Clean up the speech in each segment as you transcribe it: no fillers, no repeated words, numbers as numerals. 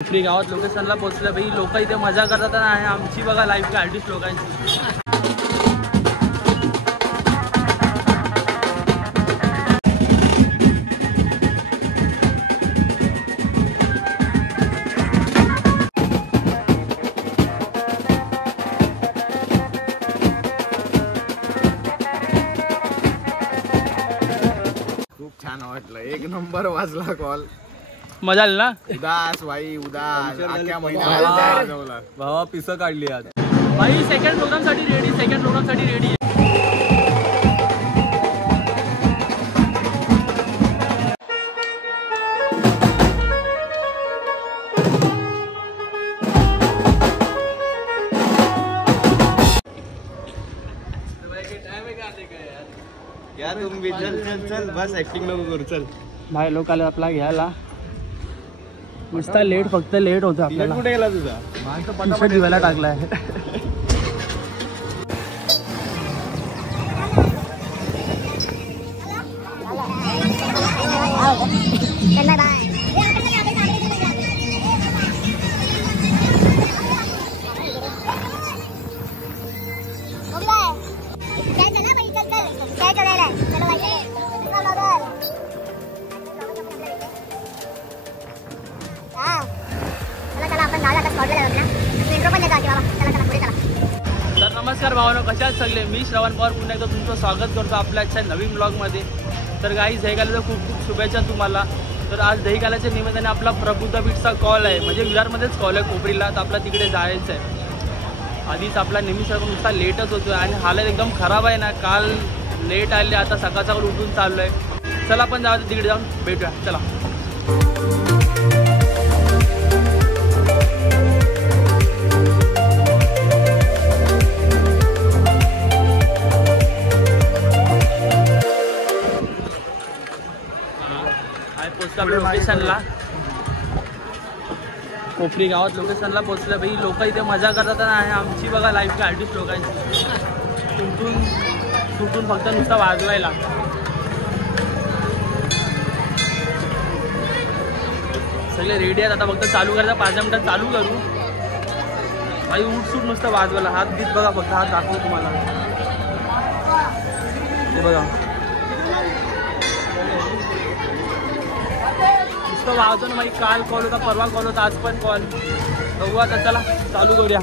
कोपरी गावात लोकेशनला पोहोचलं भाई. लोक इथे मजा करतात आणि आमची बघा लाईफ का आर्टिस्ट लोकांची. खूप छान वाटलं. एक नंबर वाजला कॉल. मजा आली ना. उदास भाई उदास. अख्ख्या महिन्यात भावा पिसं काढली आज भाई. सेकंड प्रोग्राम साठी रेडी. यार तुम भी चल बस ऍक्टिंग नको करू. चल भाई लोक आले आपला घ्यायला. नुसता फक्त लेट होतं आपल्याला. कुठे गेला तुझा? टी-शर्ट धुवायला टाकलाय. तर नमस्कार भावानो, कशा आहात सगळे. मी श्रवण पवार पुन्हा एकदा तुमचं स्वागत करतो आपल्या आजच्या नवीन ब्लॉगमध्ये. तर गाईज दहीकाल्याचं खूप शुभेच्छा तुम्हाला. तर आज दहीकाल्याच्या निमित्ताने आपला प्रबुद्ध बीटचा कॉल आहे. म्हणजे विरारमध्येच कॉल आहे कोपरीला. तर आपला तिकडे जायचं आहे. आधीच आपला नेहमीसारखं नुसता लेटच होतो आणि हालत एकदम खराब आहे ना. काल लेट आले, आता सकाळ उठून चाललो आहे. चला आपण जाऊ तिकडे जाऊन भेटूया. चला. लोकेशनला कोपरी गावात लोकेशनला पोहोचलं भाई. लोक इथे मजा करतात आणि आमची बघा लाईफ का आर्टिस्ट लोकांची. सुटून फक्त नुसता वाजवायला. सगळे रेडी आहेत. आता फक्त चालू करायचा. 5 मिनिटात चालू करू भाई. उठसूट नुसतं वाजवायला. हात बीत बघा फक्त. हात दाखवू तुम्हाला. हे बघा वाजतो ना भाई. काल कॉल होता, परवा कॉल होता, आज पण कॉल. बघू आता. चला चालू करूया.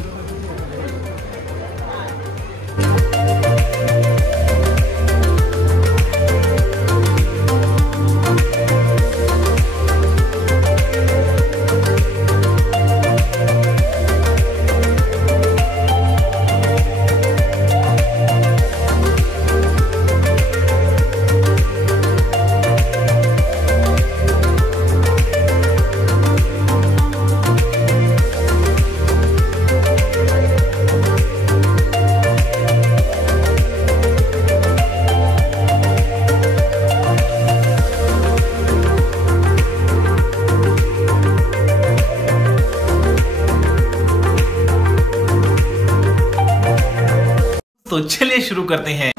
तो चलिए शुरू करते हैं.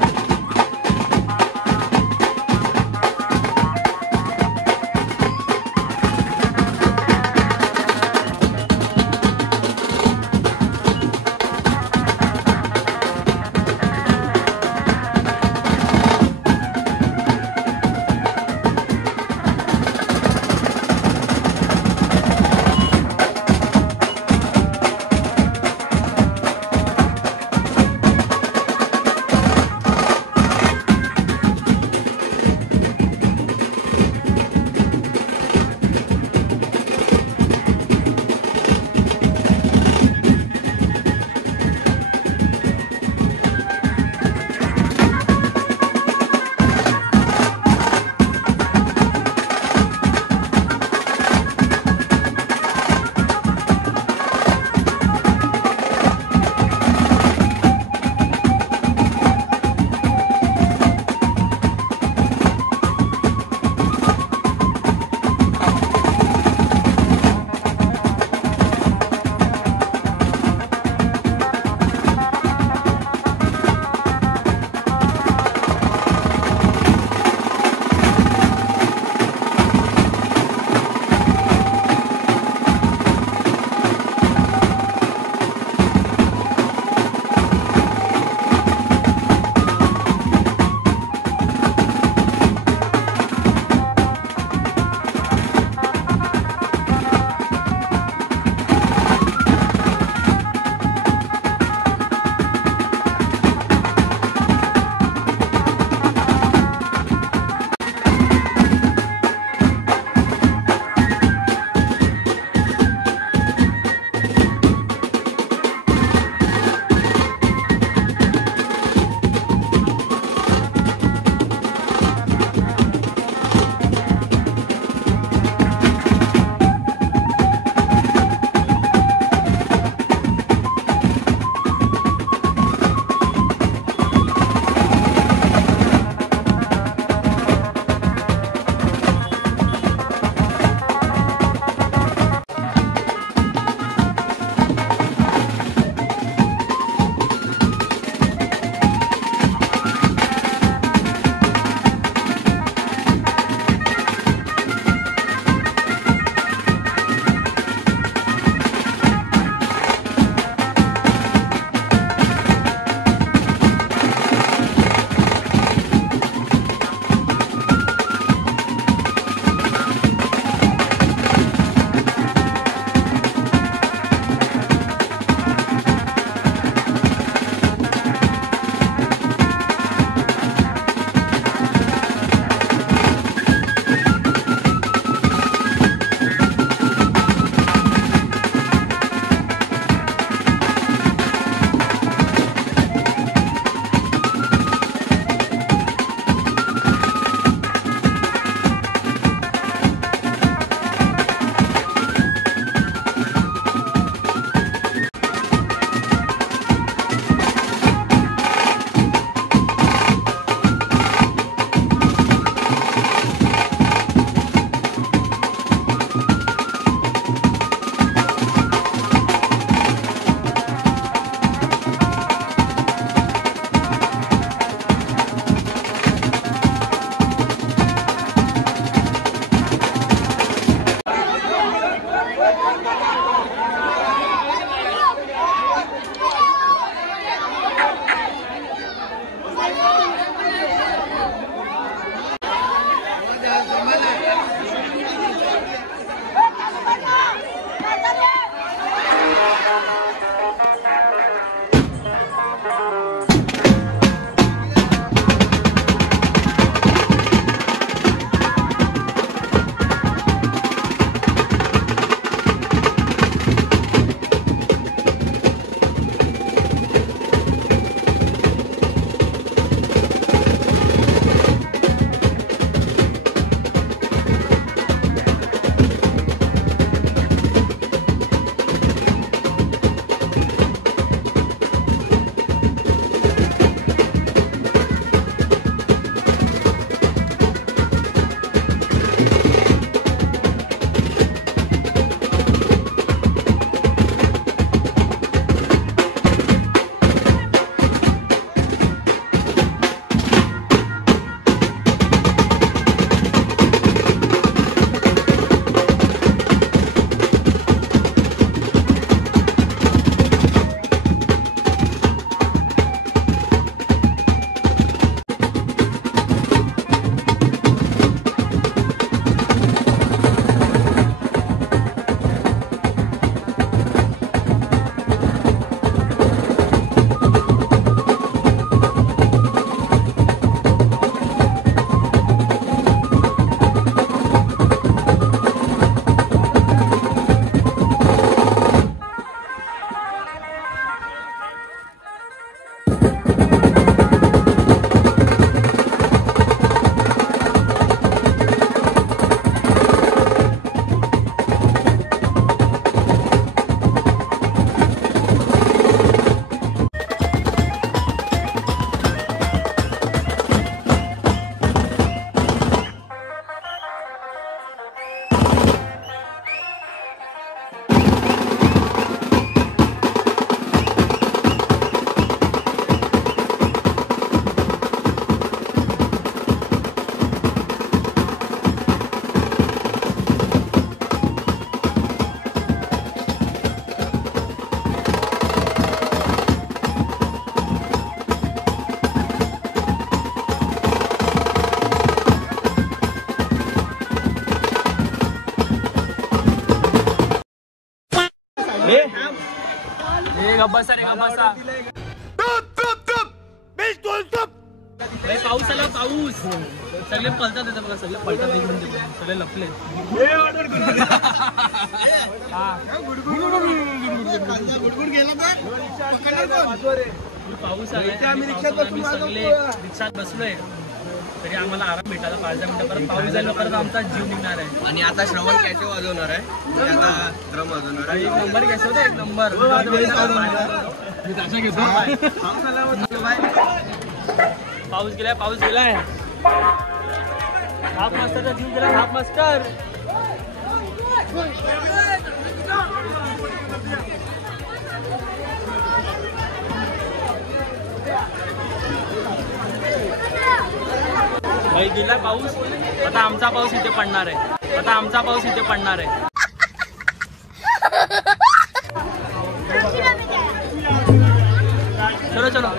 गब्बासा रे गब्बासा. पाऊस आला पाऊस. सगळे पलतात येते बघा सगळे पलतात इकडून सगळे लपले. पाऊस आहे सगळे रिक्षात बसलोय तरी आम्हाला आराम भेटायला 5-10 मिनिटं परत पाऊस जायला परत आमचा जीव निघणार आहे. आणि आता श्रवण कॅशे वाजवणार आहे. आता ड्रम वाजवणार आहे. एक नंबर घ्यायचा होता. एक नंबर पाऊस गेलाय पाऊस गेलाय. हाफ मास्टरचा जीव गेला. हाफ मास्टर भाई गेला पाऊस. आता आमचा पाऊस इथे पडणार आहे. आता आमचा पाऊस इथे पडणार आहे. चलो चलो.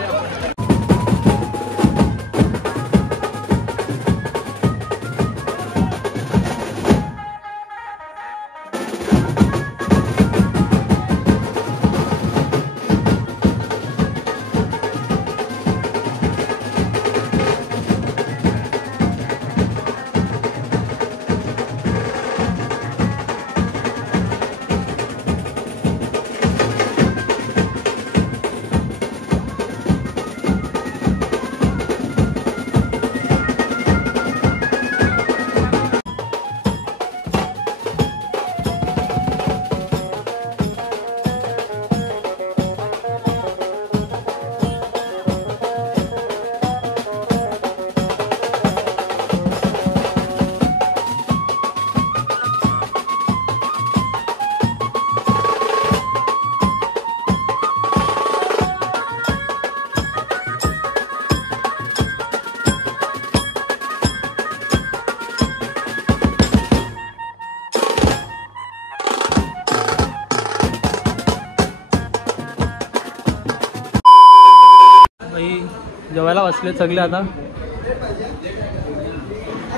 जेवायला बसले सगळे. आता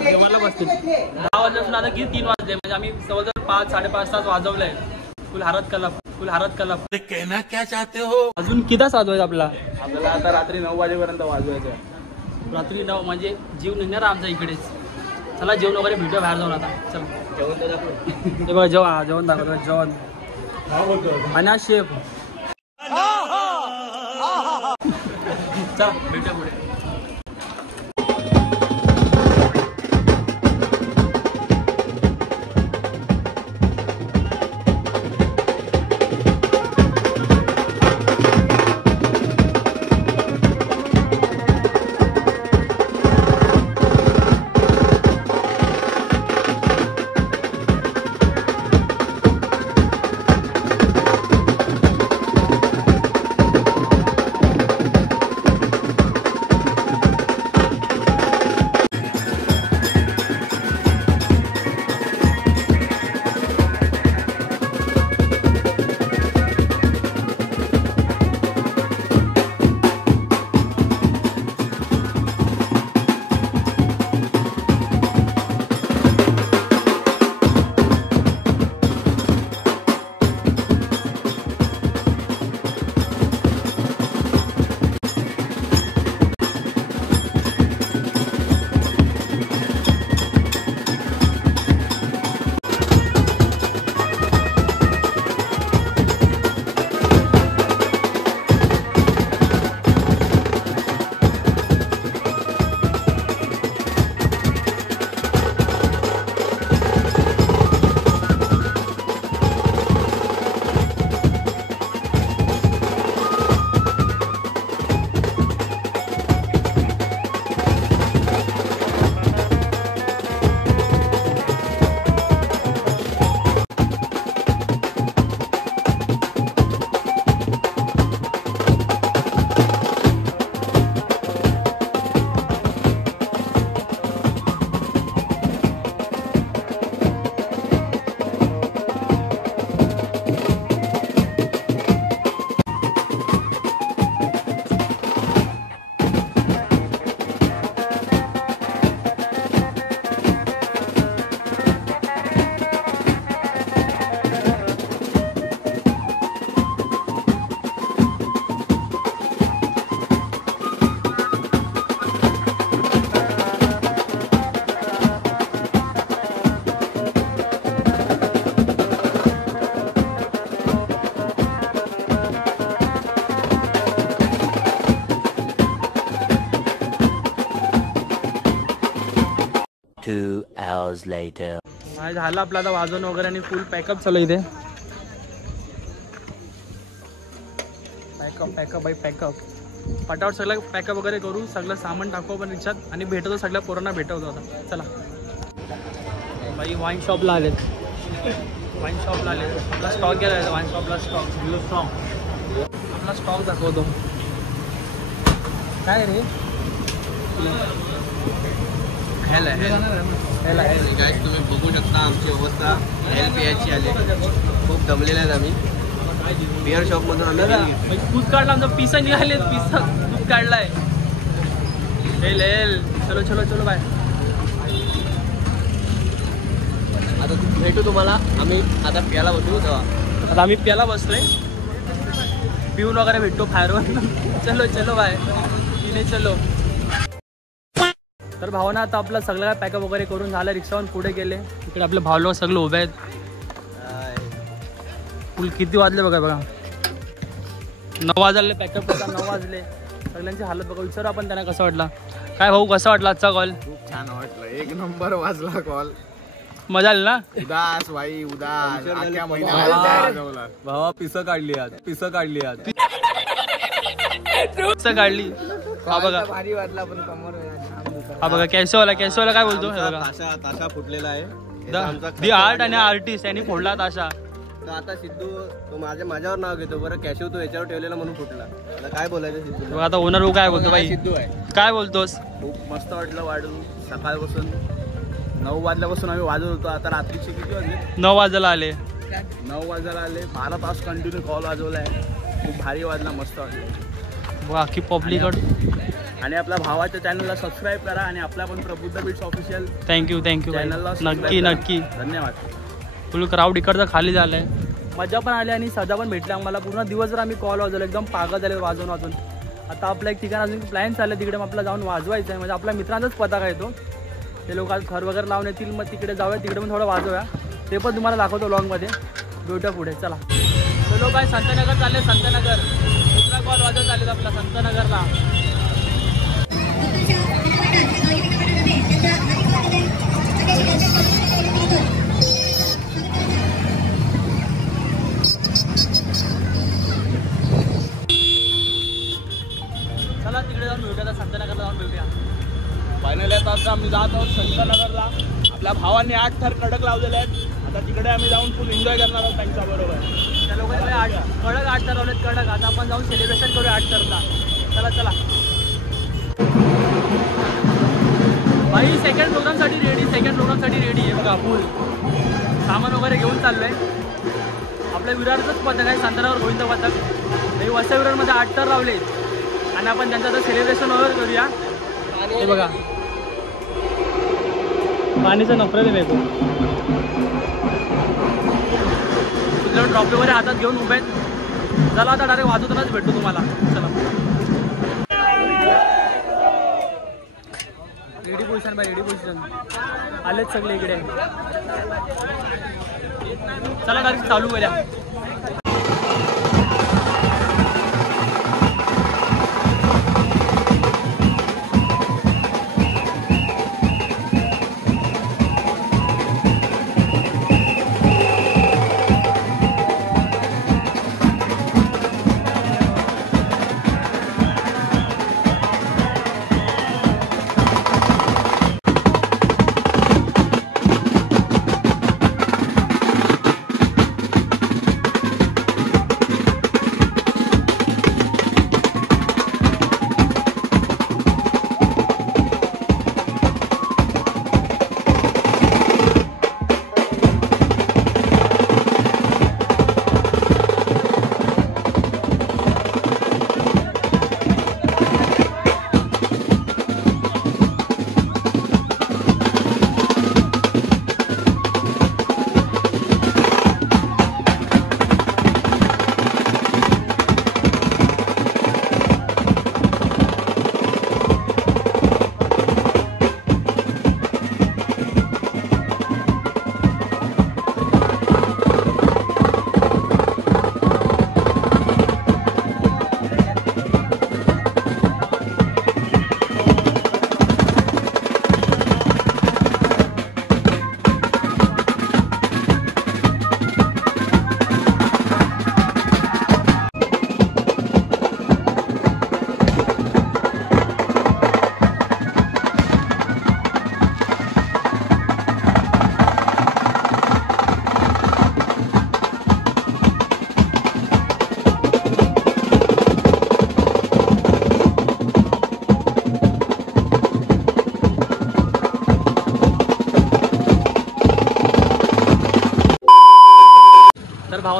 जेवायला बसले. 10 वाजल्यापासून आता किती 3 वाजले. म्हणजे आम्ही जवळजवळ 5-5.5 तास वाजवलंय. फुल हारत कला. कहना क्या चाहते हो. अजून किती तास वाजवायचा आपल्याला आता रात्री 9 वाजेपर्यंत वाजवायचं. रात्री 9 म्हणजे जीव निघणार आमचा इकडेच. चला जेवण वगैरे भेटूया बाहेर जाऊन. आता चल ते बघा जेवण दाखवतो. जेवण आणि हा शेफ. चला भेटूया पुढे. 2 hours later. नाही झालं आपलं आता वाजवून वगैरे आणि फुल पॅकअप चालू इथे. पॅकअप बाई पॅकअप. पटावट सगळं पॅकअप वगैरे करू, सगळं सामान टाकू आपण रिक्षात आणि भेटतो सगळ्या पोरांना भेटवतो आता. चला बाई वाईन शॉपला आलेत. आपला स्टॉक गेला वाईन शॉपला. स्टॉक आपला स्टॉक दाखवतो. काय रे गाईस तुम्ही बघू शकता आमची अवस्था हेल प्यायची आली. खूप दमलेले आहेत आम्ही. बिअर शॉपमधून आम्ही दूध काढला. आमचा पिसा निघाले. पिसा दूध काढलाय. हेल चलो चलो चलो बाय. आता भेटू तुम्हाला. आम्ही आता प्यायला बसू तेव्हा. आता आम्ही प्यायला बसलोय. पिऊन वगैरे भेटतो फायरवर. चलो चलो बाय. तिने चलो. तर भावना आता आपलं सगळं काय पॅकअप वगैरे करून झालं. रिक्षावरून पुढे गेले. इकडे आपले भावलो सगळे उभे आहेत. फुल किती वाजले बघा 9 वाजले. पॅकअप करता 9 वाजले. सगळ्यांची हालत बघा. विचारू आपण त्यांना कसं वाटला. काय भाऊ कसा वाटला आजचा कॉल. खूप छान वाटलं. एक नंबर वाजला कॉल. मजा आली ना. उदास भाई उदास. भावा पिसं काढली आज. काढली. हा बघा. भारी वाटला पण कमर. हा बघा कॅशोवाला काय बोलतो. ताशा फुटलेला आहे. दी आर्ट आणि आर्टिस्ट यांनी फोडला ताशा. तर आता सिद्धू तो माझ्यावर नाव घेतो. बरं कॅशो तो याच्यावर ठेवलेला म्हणून फुटला. आता काय बोलायचं सिद्धू. आता ओनर भाऊ काय बोलतो. बाई सिद्धू आहे. काय बोलतोस. खूप मस्त वाटलं वाढून. सकाळपासून 9 वाजल्यापासून आम्ही वाजवत होतो. आता रात्रीचे किती वाजले. 9 वाजायला आले. 9 वाजायला आले. 12 तास कंटिन्यू कॉल वाजवला आहे. खूप भारी वाजला. मस्त वाटलं. बघा अख्खी पब्लिक. आणि आपल्या भावाच्या चॅनलला सबस्क्राईब करा. आणि आपल्या पण प्रबुद्ध बीट्स ऑफिशियल थँक्यू चॅनलला नक्की. धन्यवाद. फुल क्राऊड इकडचं खाली झालंय. मजा पण आली आणि सजा पण भेटली आम्हाला. पूर्ण दिवसभर आम्ही कॉल वाजवलो. एकदम पागल झाले वाजवून. आता आपलं एक ठिकाण अजून प्लॅन चाललं तिकडे आपल्याला जाऊन वाजवायचं आहे. म्हणजे आपल्या मित्रांचाच पता काय तो. ते लोक आज घर वगैरे लावून येतील. मग तिकडे जाऊया. तिकडे पण थोडं वाजवूया. ते पण तुम्हाला दाखवतो व्लॉगमध्ये. भेटूया पुढे. चला चलो बाय. संतनगर चालले. संतनगर दुसरा कॉल वाजवत चालेल आपला संतनगरला. चला तिकडे जाऊन भेटूया. संतनगरला जाऊन भेटूया. फायनली आता आम्ही जात आहोत संतनगरला. आपल्या भावांनी 8 थर कडक लावलेले आहेत. आता तिकडे आम्ही जाऊन फुल एन्जॉय करणार आहोत त्यांच्याबरोबर. त्या लोकांनी 8 थर लावलेत कडक. आता आपण जाऊन सेलिब्रेशन करूया 8 थरला. चला भाई. सेकंड प्रोग्रामसाठी रेडी आहे बघा. फुल सामान वगैरे घेऊन चाललो आहे. आपल्या विरारचंच पथक आहे. संतनगर गोविंद पथक. हे वसई विरारमध्ये 8 थर लावले. आणि आपण त्यांचं आता सेलिब्रेशन वगैरे करूया. हे बघा पाणीचा नफरत आहे. तुझ्यावर ट्रॉफी वगैरे हातात घेऊन उभे आहेत. चला आता डायरेक्ट वाजवतानाच भेटतो तुम्हाला. चला रेडी पोझिशन आलेच सगळे इकडे. चला डायरेक्ट चालू करूया.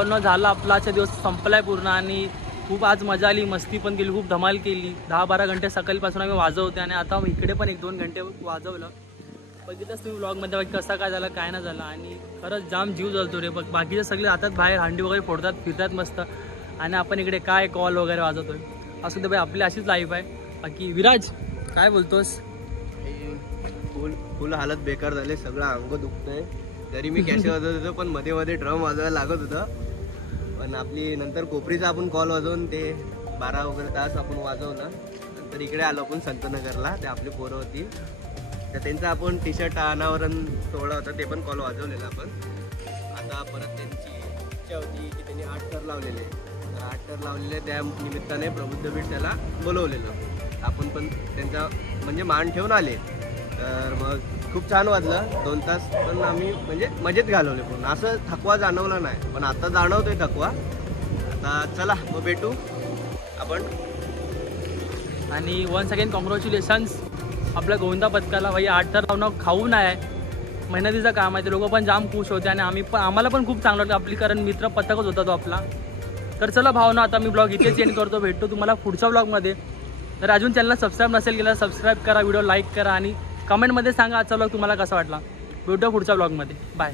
भावांनो झाला आपला आजचा दिवस संपलाय पूर्ण आणि खूप आज मजा आली, मस्ती पण केली, खूप धमाल केली. 10-12 घंटे सकाळपासून आम्ही वाजवते आणि आता इकडे पण 1-2 घंटे वाजवलं. बघितलंच तुम्ही व्लॉगमध्ये कसा काय झाला काय नाही झाला आणि खरंच जाम जीव जळतो रे. बघ बाकीचे सगळे जातात बाहेर, हंडी वगैरे फोडतात, फिरतात मस्त आणि आपण इकडे काय कॉल वगैरे वाजवतोय. असू दे बाई, आपली अशीच लाईफ आहे. बाकी विराज काय बोलतोस? फुल हालत बेकार झाले, सगळं अंग दुखतंय. जरी मी कॅशे वाजवत होतो पण मध्ये मध्ये ड्रम वाजवायला लागत होतं. पण आपली नंतर कोपरीचा आपण कॉल वाजवून ते 12 वगैरे तास आपण वाजवलं. नंतर इकडे आलो आपण संतनगरला, ते आपली पोरं होती तर त्यांचं आपण टी शर्ट अनावरण सोहळा होता, ते पण कॉल वाजवलेला आपण. आता परत त्यांची इच्छा होती की त्यांनी 8 थर लावलेले, तर 8 थर लावलेले त्या निमित्ताने प्रबुद्धपीठ त्याला बोलवलेलं. आपण पण त्यांचा म्हणजे मान ठेवून आले. तर मग खूप छान वाजलं 2 तास, पण आम्ही म्हणजे मजेत घालवले पूर्ण. असं थकवा जाणवला नाही, पण आता जाणवतोय थकवा. आता चला मग भेटू आपण. आणि वन्स अगेन कॉंग्रॅच्युलेशन्स आपल्या गोविंदा पथकाला. भाई 8 थर लावणं खाऊ नाही, मेहनतीचं काम आहे. ते लोक पण जाम खुश होते आणि आम्हाला पण खूप चांगलं वाटतं आपली, कारण मित्र पथकच होता तो आपला. तर चला भावना, आता मी ब्लॉग इथेच एंड करतो. भेटतो तुम्हाला पुढच्या ब्लॉगमध्ये. तर अजून चॅनलला सबस्क्राईब नसेल केला सबस्क्राईब करा, व्हिडिओ लाईक करा आणि कमेंटमध्ये सांगा आजचा ब्लॉग तुम्हाला कसा वाटला. भेटूया पुढच्या ब्लॉगमध्ये. बाय.